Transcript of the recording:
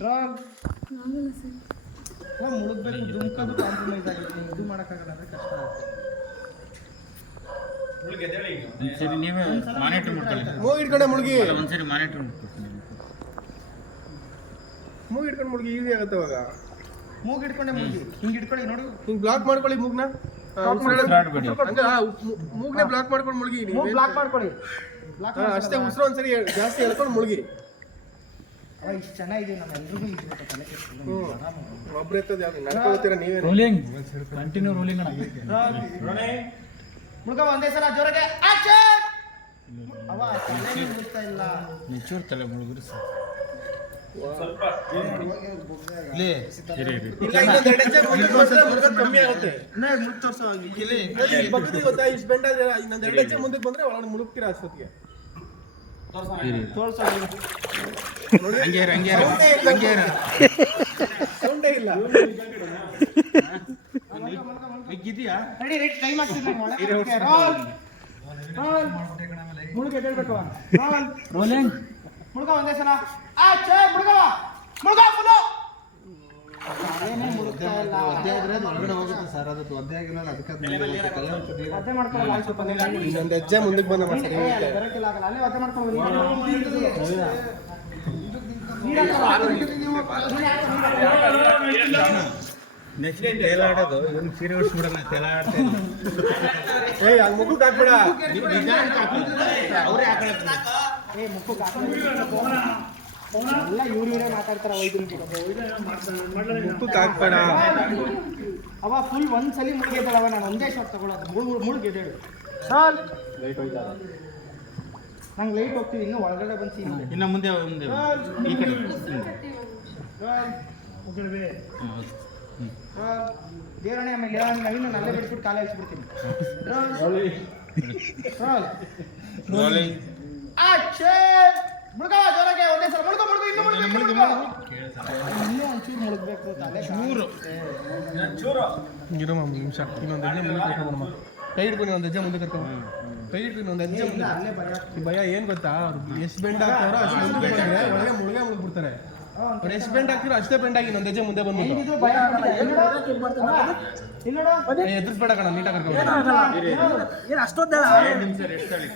Roll ಮುಳುಗ್ಬೇಕು ದುಮ್ಕೋದು compromise ಆಗುತ್ತೆ. ಇದು ಮಾಡೋಕ್ಕಾಗಲ್ಲ ಅಂದರೆ ಕಷ್ಟ ಆಗುತ್ತೆ. ಒಂದ್ಸರಿ ನೀವೇ ಮಾನಿಟರ್ ಮಾಡ್ಕೊಳ್ಳಿ. ಮೂಗ್ ಇಟ್ಕೊಂಡೆ ಮುಳುಗಿ. ಅಲ್ಲ, ಒಂದ್ಸರಿ ಮಾನಿಟರ್ ಮಾಡ್ಕೊಳ್ತೀನಿ ಮೂಗ್ ಇಟ್ಕೊಂಡು ಮುಳುಗಿ ಈಸಿ ಆಗುತ್ತೆ ಅವಾಗ ಮೂಗ್ ಹಿಡ್ಕೊಂಡೆ ಮುಗಿ ಹಿಂಗೆ ಹಿಡ್ಕೊಳ್ಳಿ ನೋಡಿ. ಹಿಂಗ್ ಬ್ಲಾಕ್ ಮಾಡ್ಕೊಳ್ಳಿ ಮೂಗ್ನ. ಆ, ಉಸ್ರಾಡೋದು- ಉಸ್ರಾಡ್ಬೇಡಿ. ಹಂಗ ಆ, ಮೂ- ಮೂಗ್ನೆ ಬ್ಲಾಕ್ ಮಾಡ್ಕೊಂಡು ಮುಳುಗಿ. ನೀವು. ಮೂಗ್ ಬ್ಲಾಕ್ ಮಾಡ್ಕೊಳ್ಳಿ. ಬ್ಲಾಕ್ ಅಷ್ಟೇ ಉಸಿರು ಒಂದ್ಸರಿ ಜಾಸ್ತಿ ಎಳ್ಕೊಂಡು ಮುಳುಗಿ. ಇಷ್ಟು ಚೆನ್ನಾಗಿದೆ ನಮ್ಮ ಎಲ್ರಿಗೂ ಇದು ಗೊತ್ತಾ ತಲೆ ಕೆಡ್ಸ್ಕೊಂಡು. ಹ್ಮ್ ಒಬ್ರು ಎತ್ತದ ಯಾವ್ದು ನಡ್ಕೊಳ್ತೀರ ನೀವೇ ರೋಲಿಂಗ್ ಕಂಟಿನ್ಯೂ ರೋಲಿಂಗ್ ಮುಳುಗವ ಒಂದೇ ಸಲ ಜೋರಾಗೆ ಆಕ್ಷನ್ ಅವ ತಲೆನೇ ಮುಳುಗ್ತಾ ಇಲ್ಲ ಮೆಚೂರ್ ತಲೆ ಮುಳುಗ್ರಿ ಸರ್ ಇಲ್ಲ ಇನ್ನೊಂದ್ ಎರಡು ಹೆಜ್ಜೆ ಮುಂದಕ್ಕೆ ಕಮ್ಮಿ ಆಗುತ್ತೆ ಇನ್ನೂ ಮುಳುಗ್ ತೋರ್ಸೋ ಇಲ್ಲಿ ಇಲ್ಲಿ ಬಗ್ಗದಿ ಗೊತ್ತಾ ಇಷ್ಟು ಬೆಂಡ್ ಆದ್ರೆ ಇನ್ನೊಂದ್ ಎರಡು ಹೆಜ್ಜೆ ಮುಂದಕ್ಕೆ ಬಂದ್ರೆ ಒಳಗಡೆ ಮುಳುಗ್ತೀರಾ ಅಷ್ಟೊತ್ತಿಗೆ ಮುಳುಗ್ ಒಂದೇ ಸಲ. ಚೇ ಮುಳುಗವ ಮುಳುಗ ಫುಲ್ಲು ಅದೇನೇ ಮುಳುಗ್ತಾ ಇಲ್ಲ ಅದೇ ಮಾಡ್ಕೊಳ್ಳಲ್ಲ ಆಯ್ತು ಸ್ವಲ್ಪ ನಿಧಾನ. ಇನ್ನೊಂದ್ ಹೆಜ್ಜೆ ಮುಂದಕ್ಕೆ ಬಂದ ಏ. ನೆಕ್ಸ್ಟ್ ತೇಲಾಡೋದು ಇವನು ಸೀರೆ ಉಡ್ಸ್ಬಿಡೋಣ ತೇಲಾಡ್ತಾ ಏಯ್ ಅಲ್ಲಿ ಮುಖಕ್ಕೆ ಹಾಕ್ಬಿಡ. ಅವರೇ ಕಡೆ ಏ ಮುಖಕ್ಕೆ ಹಾಕಲ್ಲ. ಎಲ್ಲ ಇವ್ರು ಇವರೇ ಮಾತಾಡ್ತಾರ ವೈದ್ಯರು ಅವ ಫುಲ್ ಒಂದ್ಸಲಿ ಮುಳುಗಿದ್ದಾಳವ ನಾನು ಒಂದೇ ಶಾಟ್ ತಗೊಳ್ಳೋದು ಮುಳುಗು ಮುಳುಗಿದ್ದೇಳು ಸಾಲ್. ನಂಗೆ ಲೈಟ್ ಹೋಗ್ತೀವಿ ಇನ್ನು ಒಳಗಡೆ ಬಂದು ಇನ್ನು ಇನ್ನ ಮುಂದೆ ಮುಂದೆ ಈ ಕಡೆ. ದೇವರಣೆ ಆಮೇಲೆ ನವೀನ ನಲ್ಲೇ ಬಿಡ್ಬಿಟ್ಟು ಕಾಲ ಇಳಿಸ್ಬಿಡ್ತೀನಿ ಆಕ್ಷನ್ ಮುಳುಗವ ಜೋರಾಗೆ ಒಂದೇ ಸಲ ಮುಳುಗು ಮುಳುಗು ಇನ್ನು ಮುಳುಗು ಇನ್ನು ಮುಳುಗು ಇನ್ನೂ ಒಂಚೂರು ಮುಳುಗ್ಬೇಕು ತಲೆ ಚೂರು ಇರಮ್ಮ ಒಂದು ನಿಮಿಷ ಇನ್ನೊಂದು ಹೆಜ್ಜೆ ಮುಂದೆ ಕರ್ಕೊಂಬಮ್ಮ ಕೈ ಹಿಡ್ಕೊಂಡು ಒಂದು ಹೆಜ್ಜೆ ಮುಂದೆ ಕರ್ಕೊಂಬ ಕೈ ಹಿಡ್ಕೊಂಡು ಒಂದು ಹೆಜ್ಜೆ ಮುಂದೆ. ಅಲ್ಲೇ ಭಯ ಭಯ ಏನ್ ಗೊತ್ತಾ? ಅವ್ರು ಎಷ್ಟು ಬೆಂಡ್ ಹಾಕ್ತಾರೋ ಅಷ್ಟು ಮುಂದೆ ಬಂದ್ರೆ ಒಳಗೆ ಮುಳುಗೆ ಮುಳುಗ್ಬಿಡ್ತಾರೆ. ಅವ್ರು ಎಷ್ಟು ಬೆಂಡ್ ಆಗ್ತಿರೋ ಅಷ್ಟೇ ಬೆಂಡ್ ಆಗಿ ಇನ್ನೊಂದು ಹೆಜ್ಜೆ ಮುಂದೆ ಬಂದು ಎದುರ್ಸ್ಬೇಡ ಕಣ ನೀಟಾಗಿ ಕರ್ಕೊಂಡು ಏನು